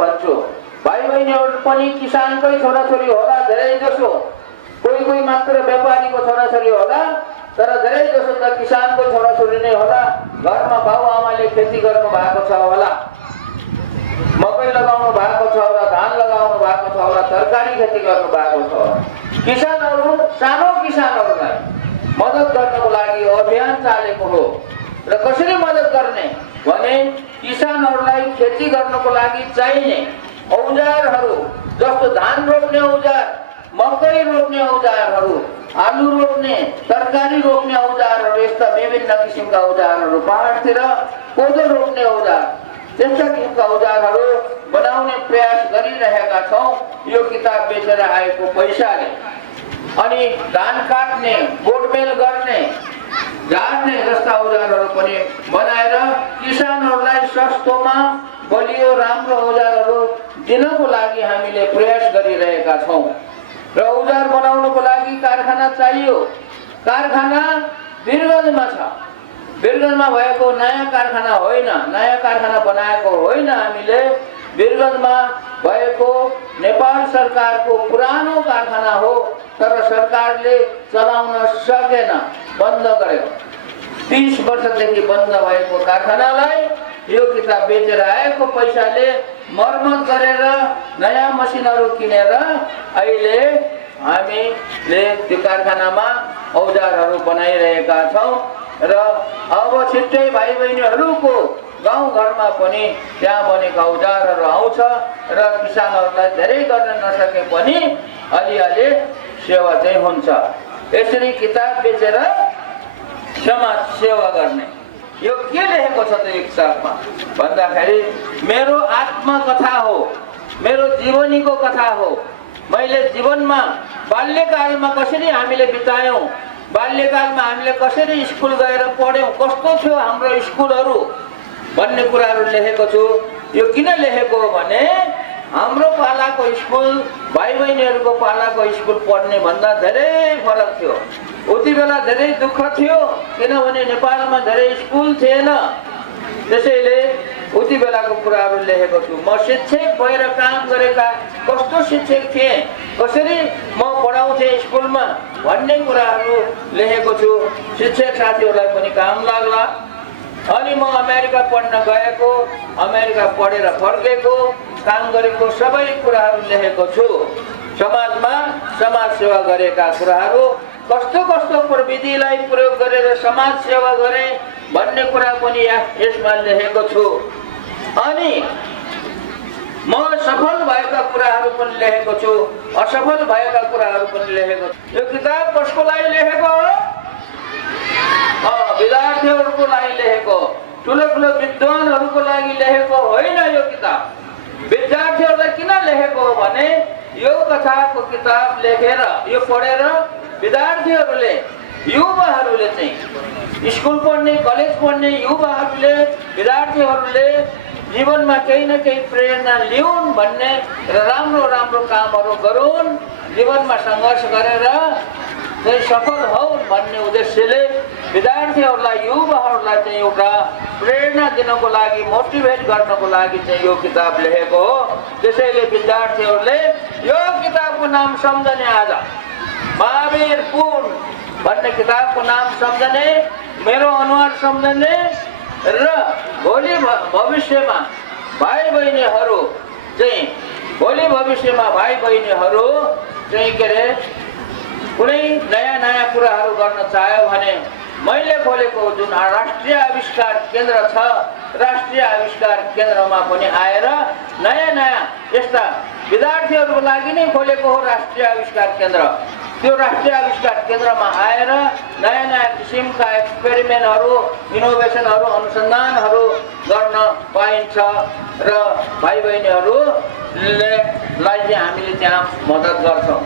भन्छु भाइ बहिनीहरू पनि किसानकै छोराछोरी होला धेरै जसो, कोही कोही मात्र व्यापारीको छोराछोरी होला, तर धेरै जसो त किसानको छोराछोरी नै होला। घरमा बाबुआमाले खेती गर्नु भएको छ होला, मकै लगाउनु भएको छ होला, धान लगाउनु भएको छ होला, तरकारी खेती गर्नु भएको छ। किसानहरू सानो किसानहरूलाई मद्दत गर्नको लागि अभियान चालेको हो। र कसरी मद्दत गर्ने भने किसानहरूलाई खेती गर्नको लागि चाहिने औजारहरू जस्तो धान रोप्ने औजार, मकै रोप्ने औजारहरू, आलु रोप्ने, तरकारी रोप्ने औजारहरू, यस्ता विभिन्न किसिमका औजारहरू, पहाडतिर कोदो रोप्ने औजार, त्यस्ता किसिमका औजारहरू बनाउने प्रयास गरिरहेका छौँ यो किताब बेचेर आएको पैसाले। अनि धान काट्ने, गोडमेल गर्ने, झार्ने जस्ता औजारहरू पनि बनाएर किसानहरूलाई सस्तोमा बलियो राम्रो औजारहरू दिनको लागि हामीले प्रयास गरिरहेका छौँ। र औजार बनाउनको लागि कारखाना चाहियो। कारखाना वीरगञ्जमा छ। वीरगञ्जमा भएको नयाँ कारखाना होइन, नयाँ कारखाना बनाएको होइन हामीले। वीरगञ्जमा भएको नेपाल सरकारको पुरानो कारखाना हो, तर सरकारले चलाउन सकेन, बन्द गर्यो। 30 वर्षदेखि बन्द भएको कारखानालाई यो किताब बेचेर आएको पैसाले मर्मत गरेर नयाँ मसिनहरू किनेर अहिले हामीले त्यो कारखानामा औजारहरू बनाइरहेका छौँ। र अब छिट्टै भाइ बहिनीहरूको गाउँघरमा पनि त्यहाँ बनेका औजारहरू आउँछ र किसानहरूलाई धेरै गर्न नसके पनि अलिअलि सेवा चाहिँ हुन्छ। यसरी किताब बेचेर समाज सेवा गर्ने। यो के लेखेको छ त यो किताबमा भन्दाखेरि मेरो आत्मकथा हो, मेरो जीवनीको कथा हो। मैले जीवनमा बाल्यकालमा कसरी हामीले बितायौँ, बाल्यकालमा हामीले कसरी स्कुल गएर पढ्यौँ, कस्तो थियो हाम्रो स्कुलहरू भन्ने कुराहरू लेखेको छु। यो किन लेखेको हो भने हाम्रो पालाको स्कुल भाइ बहिनीहरूको पालाको स्कुल पढ्ने भन्दा धेरै फरक थियो। उति बेला धेरै दुःख थियो किनभने नेपालमा धेरै स्कुल थिएन। त्यसैले उति बेलाको कुराहरू लेखेको छु। म शिक्षक भएर काम गरेका कस्तो शिक्षक थिएँ, कसरी म पढाउँथेँ स्कुलमा भन्ने कुराहरू लेखेको छु। शिक्षक साथीहरूलाई पनि काम लाग्ला। अनि म अमेरिका पढ्न गएको, अमेरिका पढेर फर्केको, काम गरेको सबै कुराहरू लेखेको छु। समाजमा समाज सेवा गरेका कुराहरू, कस्तो कस्तो प्रविधिलाई प्रयोग गरेर समाज सेवा गरे भन्ने कुरा पनि यसमा लेखेको छु। अनि म सफल भएका कुराहरू पनि लेखेको छु, असफल भएका कुराहरू पनि लेखेको छु। यो किताब कसको लागि लेखेको हो? विद्यार्थीहरूको लागि लेखेको, ठुलो ठुलो विद्वानहरूको लागि लेखेको होइन। यो किताब विद्यार्थीहरूलाई किन लेखेको हो भने यो कथाको किताब लेखेर यो पढेर विद्यार्थीहरूले, युवाहरूले चाहिँ स्कुल पढ्ने, कलेज पढ्ने युवाहरूले, विद्यार्थीहरूले जीवनमा केही न केही प्रेरणा लिउन् भन्ने र राम्रो राम्रो कामहरू गरून्, जीवनमा सङ्घर्ष गरेर चाहिँ सफल हौन् भन्ने उद्देश्यले विद्यार्थीहरूलाई, युवाहरूलाई चाहिँ एउटा प्रेरणा दिनको लागि, मोटिभेट गर्नको लागि चाहिँ यो किताब लेखेको हो। त्यसैले विद्यार्थीहरूले यो किताबको नाम सम्झने, आज महावीर पुन भन्ने किताबको नाम सम्झने, मेरो अनुहार सम्झने र भोलि भविष्यमा भाइ बहिनीहरू चाहिँ, भोलि भविष्यमा भाइ बहिनीहरू चाहिँ के अरे कुनै नयाँ नयाँ कुराहरू गर्न चाह्यो भने मैले खोलेको जुन राष्ट्रिय आविष्कार केन्द्र छ, राष्ट्रिय आविष्कार केन्द्रमा पनि आएर नयाँ नयाँ यस्ता विद्यार्थीहरूको लागि नै खोलेको हो राष्ट्रिय आविष्कार केन्द्र। त्यो राष्ट्रिय आविष्कार केन्द्रमा आएर नयाँ नयाँ किसिमका एक्सपेरिमेन्टहरू, इनोभेसनहरू, अनुसन्धानहरू गर्न पाइन्छ र भाइ बहिनीहरूलाई चाहिँ हामीले त्यहाँ मद्दत गर्छौँ।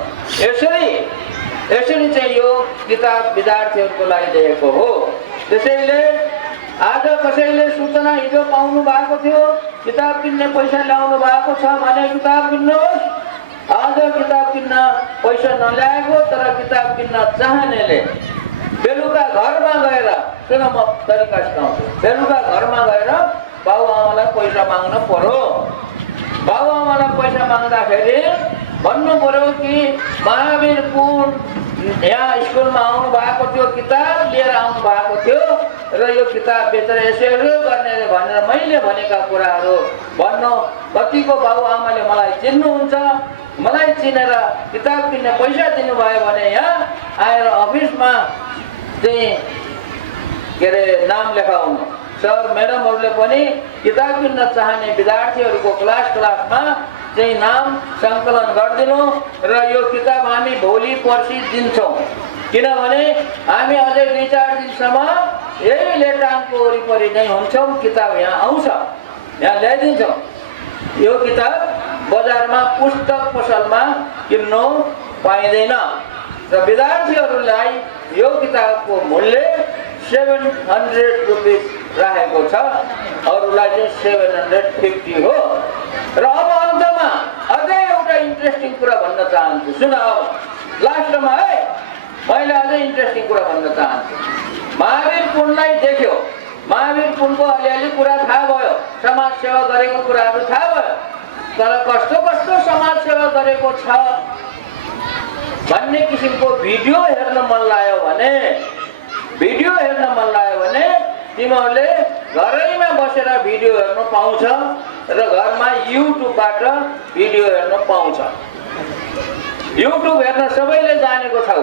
यसरी चाहिँ यो किताब विद्यार्थीहरूको लागि लेखेको हो। त्यसैले आज कसैले सूचना हिजो पाउनु भएको थियो, किताब किन्ने पैसा ल्याउनु भएको छ भने किताब किन्नुहोस्। आज किताब किन्न पैसा नल्याएको तर किताब किन्न चाहनेले बेलुका घरमा गएर, किन म तरिका सिकाउँछु, बेलुका घरमा गएर बाबुआमालाई पैसा माग्न पर्यो। बाबुआमालाई पैसा माग्दाखेरि भन्नु पर्यो कि महावीर पुन यहाँ स्कुलमा आउनु भएको थियो, किताब लिएर आउनु भएको थियो र यो किताब बेचेर यसो गर्ने भनेर मैले भनेका कुराहरू भन्नु। कतिको बाबुआमाले मलाई चिन्नुहुन्छ, मलाई चिनेर किताब किन्ने पैसा दिनुभयो भने यहाँ आएर अफिसमा चाहिँ के अरे नाम लेखाउनु। सर म्याडमहरूले पनि किताब किन्न चाहने विद्यार्थीहरूको क्लासमा चाहिँ नाम सङ्कलन गरिदिनु र यो किताब हामी भोलि पर्सि दिन्छौँ। किनभने हामी अझै 2-4 दिनसम्म यही लेटाङको वरिपरि नै हुन्छौँ। किताब यहाँ आउँछ, यहाँ ल्याइदिन्छौँ। यो किताब बजारमा पुस्तक पसलमा किन्नु पाइँदैन र विद्यार्थीहरूलाई यो किताबको मूल्य 700 रुपिस राखेको छ, अरूलाई चाहिँ 750 हो। र अब अन्तमा अझै एउटा इन्ट्रेस्टिङ कुरा भन्न चाहन्छु, सुन। अब लास्टमा है मैले अझै इन्ट्रेस्टिङ कुरा भन्न चाहन्छु। महावीर पुनलाई देख्यो, महावीर पुनको अलिअलि कुरा थाहा भयो, समाज सेवा गरेको कुराहरू थाहा भयो, तर कस्तो कस्तो समाज सेवा गरेको छ भन्ने किसिमको भिडियो हेर्न मन लाग्यो भने तिमीहरूले घरैमा बसेर भिडियो हेर्न पाउँछ र घरमा युट्युबबाट भिडियो हेर्न पाउँछ। युट्युब हेर्न सबैले जानेको छौ।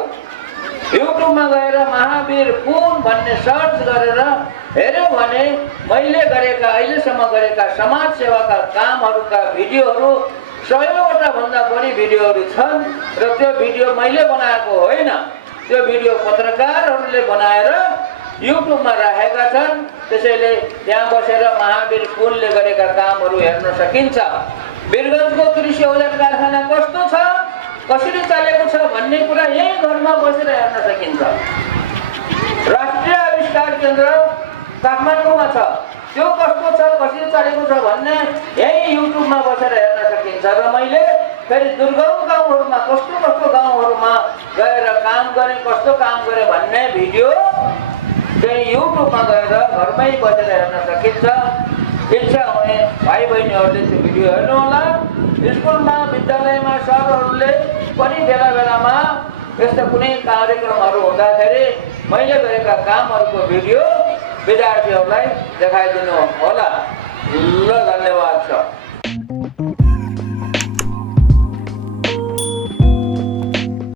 युट्युबमा गएर महावीर पुन भन्ने सर्च गरेर हेऱ्यो भने मैले गरेका अहिलेसम्म गरेका समाज सेवाका कामहरूका भिडियोहरू 100वटा भन्दा बढी भिडियोहरू छन् र त्यो भिडियो मैले बनाएको होइन, त्यो भिडियो पत्रकारहरूले बनाएर युट्युबमा राखेका छन्। त्यसैले त्यहाँ बसेर महावीर पुनले गरेका कामहरू हेर्न सकिन्छ। वीरगञ्जको कृषि औजार कारखाना कस्तो छ, कसरी चलेको छ भन्ने कुरा यही घरमा बसेर हेर्न सकिन्छ। राष्ट्रिय आविष्कार केन्द्र काठमाडौँमा छ, त्यो कस्तो छ, कसरी चलेको छ भन्ने यही युट्युबमा बसेर हेर्न सकिन्छ। र मैले फेरि दुर्गम गाउँहरूमा कस्तो गाउँहरूमा गएर काम गरेँ, कस्तो काम गरेँ भन्ने भिडियो चाहिँ युट्युबमा गएर घरमै बसेर हेर्न सकिन्छ। इच्छा हुने भाइ बहिनीहरूले त्यो भिडियो हेर्नुहोला। स्कुलमा विद्यालयमा सरहरूले पनि बेला बेलामा यस्ता कुनै कार्यक्रमहरू हुँदाखेरि मैले गरेका कामहरूको भिडियो विद्यार्थीहरूलाई देखाइदिनु होला। ल, धन्यवाद छ।